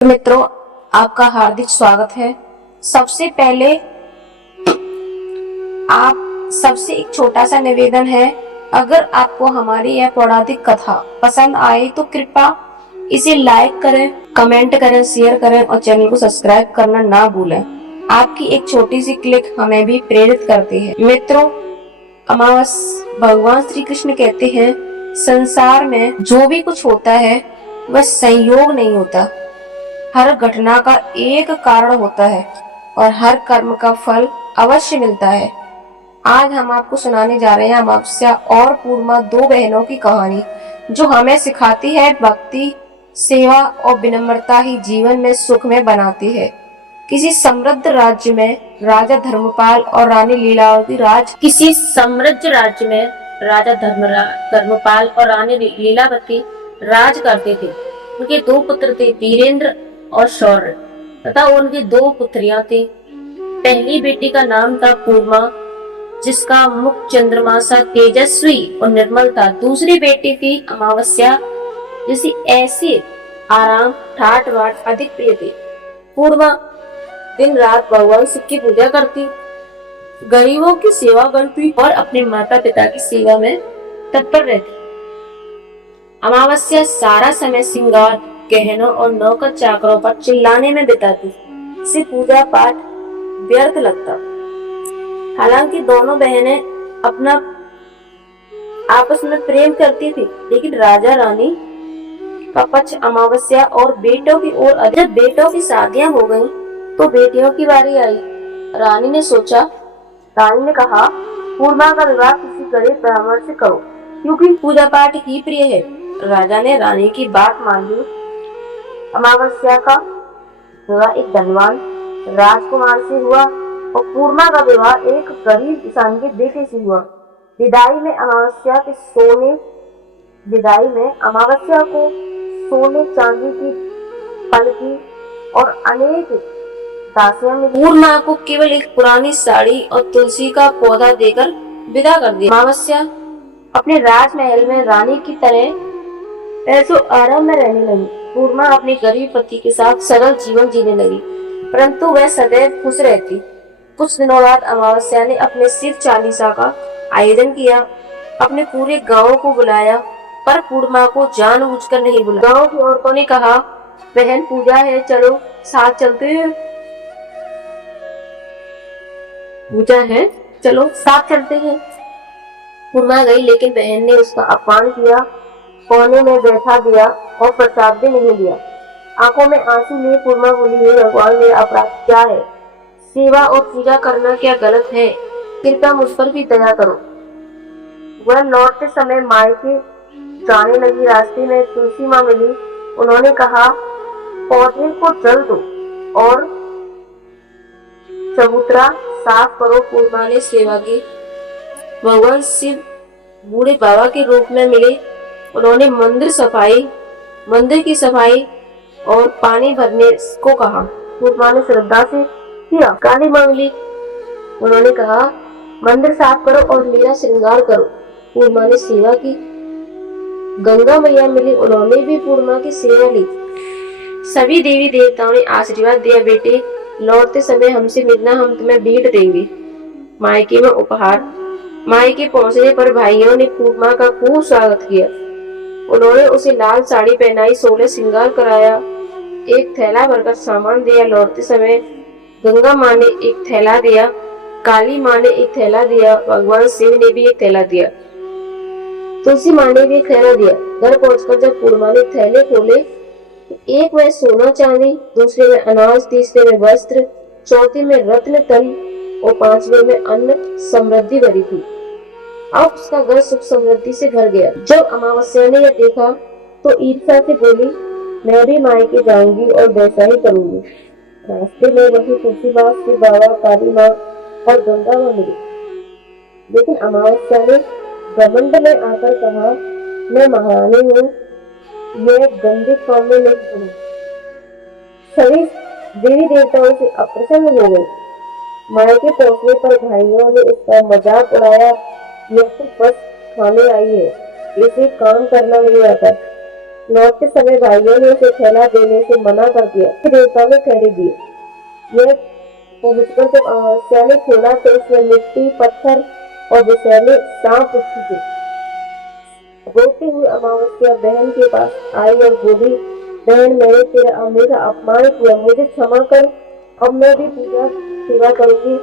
मित्रों, आपका हार्दिक स्वागत है। सबसे पहले आप सबसे एक छोटा सा निवेदन है, अगर आपको हमारी यह पौराणिक कथा पसंद आए तो कृपया इसे लाइक करें, कमेंट करें, शेयर करें और चैनल को सब्सक्राइब करना ना भूलें। आपकी एक छोटी सी क्लिक हमें भी प्रेरित करती है। मित्रों, अमावस भगवान श्री कृष्ण कहते हैं, संसार में जो भी कुछ होता है वह संयोग नहीं होता, हर घटना का एक कारण होता है और हर कर्म का फल अवश्य मिलता है। आज हम आपको सुनाने जा रहे हैं अमावस्या और पूर्णिमा, दो बहनों की कहानी, जो हमें सिखाती है भक्ति, सेवा और विनम्रता ही जीवन में सुख में बनाती है। किसी समृद्ध राज्य में राजा धर्मपाल और रानी लीलावती राज करते थे। उनके दो पुत्र थे, वीरेंद्र और शौर्य, तथा उनकी दो पुत्रियां थी। पहली बेटी का नाम था पूर्णिमा, जिसका मुख चंद्रमा सा तेजस्वी और निर्मल था। दूसरी बेटी थी अमावस्या, जिसे ऐसे आराम, ठाट बाट अधिक प्रिय थी। पूर्णिमा दिन रात भगवान शिव की पूजा करती, गरीबों की सेवा करती और अपने माता पिता की सेवा में तत्पर रहती। अमावस्या सारा समय श्रृंगार, गहनों और नौकर चाकरों पर चिल्लाने में बिताती। इसे पूजा पाठ व्यर्थ लगता। हालांकि दोनों बहनें अपना आपस में प्रेम करती थी, लेकिन राजा रानी का पक्ष अमावस्या और बेटों की ओर। जब बेटों की शादियां हो गईं, तो बेटियों की बारी आई। रानी ने कहा, पूर्णिमा का विवाह किसी गरीब ब्राह्मण से करो, क्योंकि पूजा पाठ ही प्रिय है। राजा ने रानी की बात मान ली। अमावस्या का विवाह एक धनवान राजकुमार से हुआ और पूर्णिमा का विवाह एक गरीब किसान के बेटे से हुआ। विदाई में अमावस्या को सोने चांदी की पलकी और अनेक दासियां मिली। पूर्णिमा को केवल एक पुरानी साड़ी और तुलसी का पौधा देकर विदा कर दिया। अमावस्या अपने राजमहल में रानी की तरह ऐसो आराम में रहने लगी। पूर्णिमा अपने गरीब पति के साथ सरल जीवन जीने लगी, परंतु वह सदैव खुश रहती। कुछ दिनों बाद अमावस्या ने अपने शिव चालीसा का आयोजन किया, अपने पूरे गांव को बुलाया, पर पूर्णिमा को जानबूझकर नहीं बुलाया। गांव की औरतों ने कहा, बहन पूजा है, चलो साथ चलते हैं। पूर्णिमा गई, लेकिन बहन ने उसका अपमान किया, कोने में बैठा दिया और प्रसाद भी नहीं दिया। आंखों में आंसू लिए पूर्णिमा बोली, हे भगवान, मेरा अपराध क्या है? सेवा और पूजा करना क्या गलत है? कृपया मुझ पर भी दया करो। वह लौटते समय मायके जाने लगी। रास्ते में तुलसी माँ मिली। उन्होंने कहा, पौधे को जल दो और चबूतरा साफ करो। पूर्णिमा ने सेवा की। भगवान शिव बूढ़े बाबा के रूप में मिले। उन्होंने मंदिर की सफाई और पानी भरने को कहा। पूर्णिमा ने श्रद्धा से किया। काली मांग ली। उन्होंने कहा, मंदिर साफ करो और मेरा श्रृंगार करो। पूर्णिमा ने सेवा की। गंगा मैया मिली। उन्होंने भी पूर्णिमा की सेवा ली। सभी देवी देवताओं ने आशीर्वाद दिया, बेटे लौटते समय हमसे मिलना, हम तुम्हें भेंट देंगे। मायके में उपहार। मायके पहुंचने पर भाइयों ने पूर्णिमा का खूब स्वागत किया। उन्होंने उसे लाल साड़ी पहनाई, 16 श्रृंगार कराया, एक थैला भरकर सामान दिया। लौटते समय गंगा माँ ने एक थैला दिया, काली माँ ने एक थैला दिया, भगवान शिव ने भी एक थैला दिया, तुलसी माँ ने भी एक थैला दिया। घर पहुंचकर जब पूर्णिमा ने थैले खोले, एक में सोना चांदी, दूसरे में अनाज, तीसरे में वस्त्र, चौथे में रत्न तल और पांचवे में अन्न समृद्धि भरी थी। अब उसका घर सुख समृद्धि से भर गया। जब अमावस्या ने यह देखा तो ईर्ष्या से बोली, मैं भी मायके जाऊंगी और वैसा ही करूंगी। रास्ते में वही तुलसी माँ, शिव बाबा, काली माँ और गंगा माँ मिली, लेकिन अमावस्या ने घमंड में आकर कहा, मैं महारानी हूँ, यह गंदे काम में नहीं हूँ। सभी देवी देवताओं से अप्रसन्न हो गए। मायके पहुंचने पर भाइयों ने इसका मजाक उड़ाया, यह तो बस खाने आई है, इसे काम करना नहीं आता। लौटते समय भाइयों ने उसे थैला देने से मना कर दिया। फिर देवता ने थैले दिए। यह पहुंचकर जब अमावस्या ने खोला तो उसमें मिट्टी, पत्थर और विषैले सांप थे। रोते हुए अमावस्या बहन के पास आई और बोली, बहन, मैंने मेरा अपमान किया, मुझे क्षमा कर। अब मैं भी पूजा सेवा करूंगी।